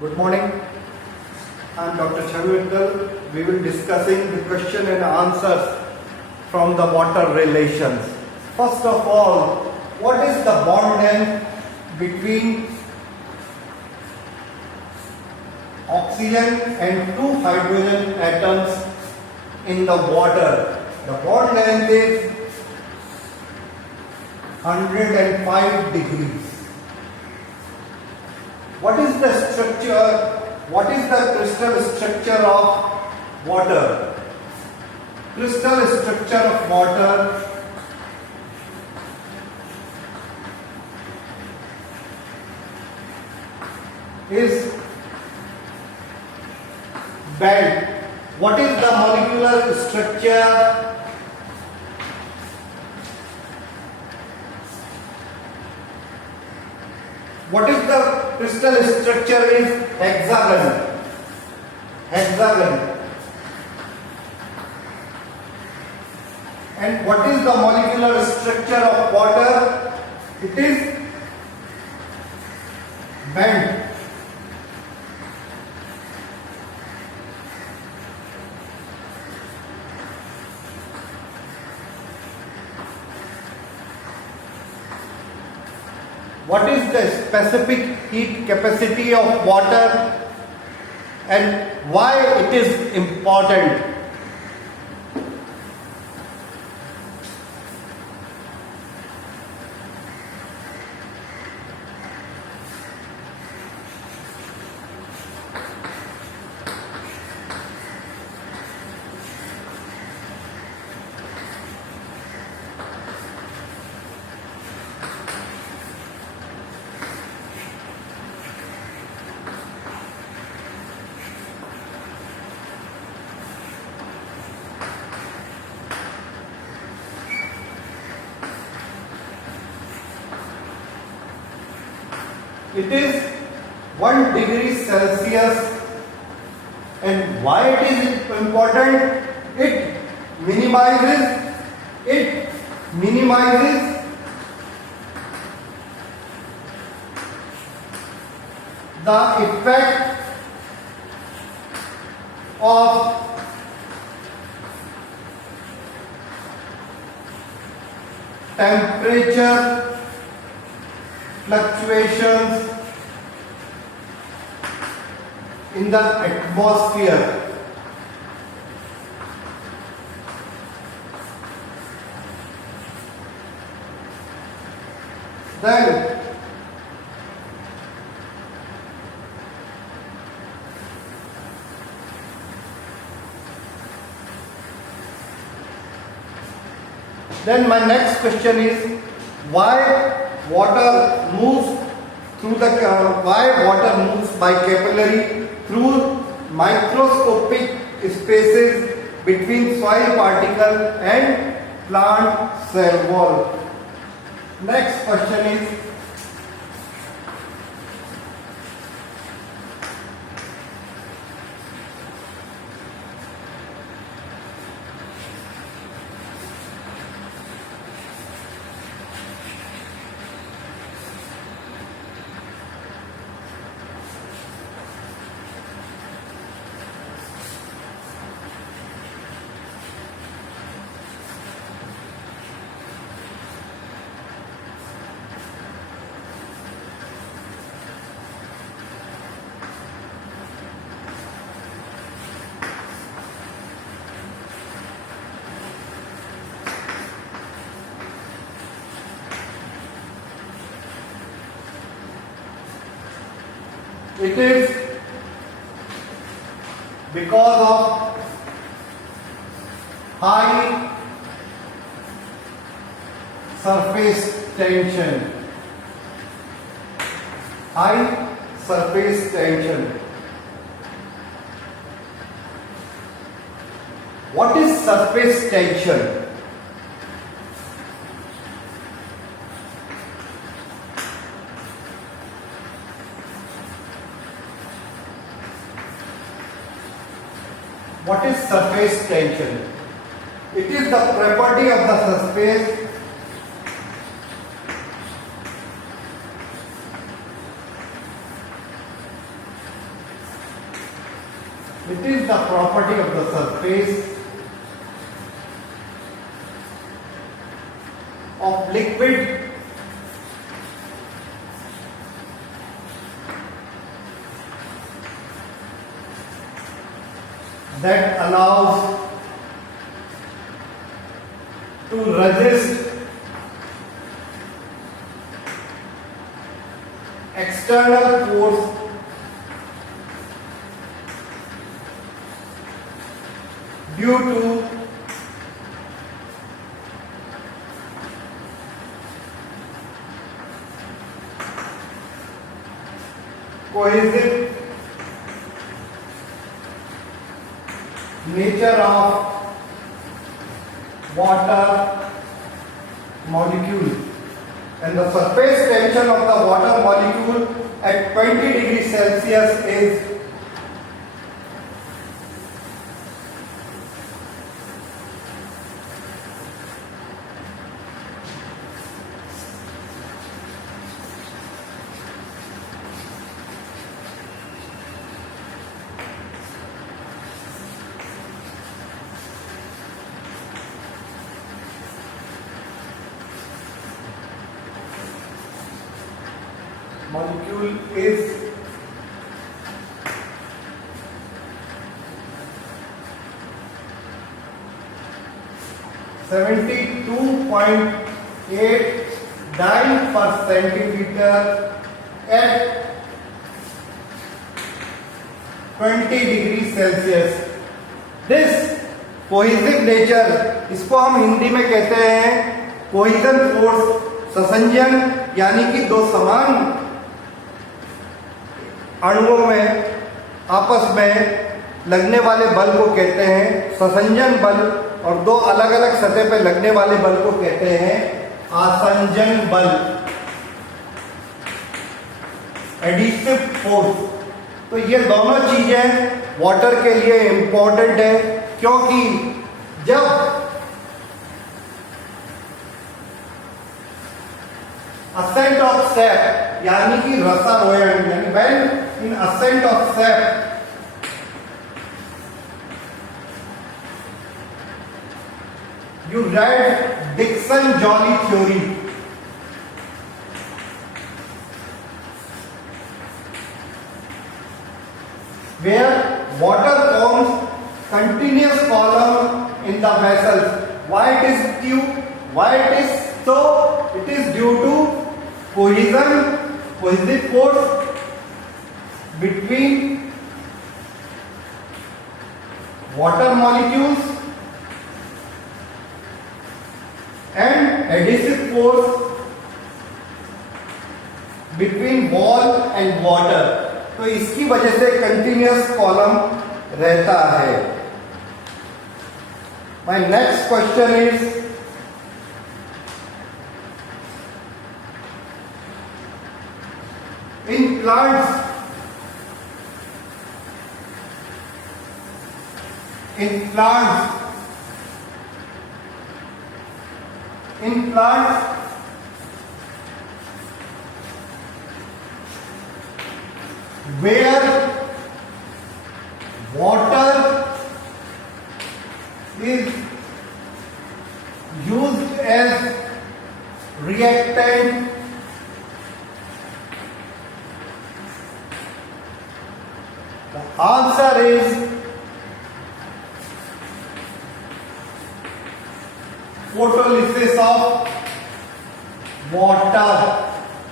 Good morning. I am Dr. Charuetkal. We will discussing the question and answers from the water relations. First of all, what is the bond length between oxygen and two hydrogen atoms in the water? The bond length is 105 degrees. What is the structure? What is the crystal structure of water? Crystal structure of water is band. What is the molecular structure? What is the crystal structure is hexagon. Hexagon. And what is the molecular structure of water? It is band. What is the specific heat capacity of water and why it is important? It is 1 degree Celsius, and why it is important? It minimizes the effect of temperature fluctuations in the atmosphere. Then my next question is why water moves by capillary through microscopic spaces between soil particle and plant cell wall. Next question is it is because of high surface tension. High surface tension. What is surface tension? What is surface tension? It is the property of the surface It is the property of the surface of liquid that allows to resist external force due to cohesive nature of water molecule, and the surface tension of the water molecule at 20 degrees Celsius is molecule is 72.8 dyne per centimeter at 20 degrees Celsius. This कोहिजिव nature, इसको हम हिंदी में कहते हैं cohesion force, संसंजन, यानी कि दो समान अणुओं में आपस में लगने वाले बल को कहते हैं संसंजन बल, और दो अलग अलग सतह पर लगने वाले बल को कहते हैं आसंजन बल, एडिसिव फोर्स। तो ये दोनों चीजें वाटर के लिए इंपॉर्टेंट है, क्योंकि जब ascent of sap यानी कि रसारोहण, यानी when in ascent of sap you read Dickson-Joule theory, where water forms continuous column in the vessels. Why it is due? Why it is so? It is due to cohesive force between water molecules and adhesive force between wall and water. तो इसकी वजह से continuous column रहता है। My next question is, in plants, where water is used as reactant, the answer is photolysis of water,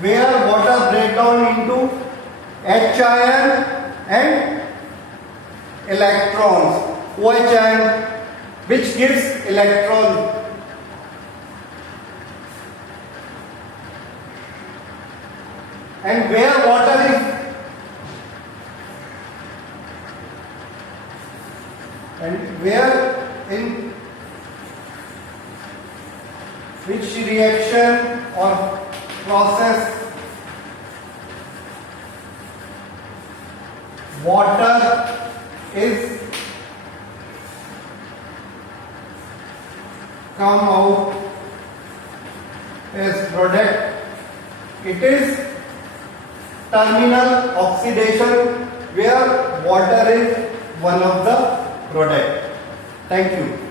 where water breaks down into H ion and electrons, OH ion, which gives electron. And where water is, and where in which reaction or process water is come out as product, it is terminal oxidation, where water is one of the product. Thank you.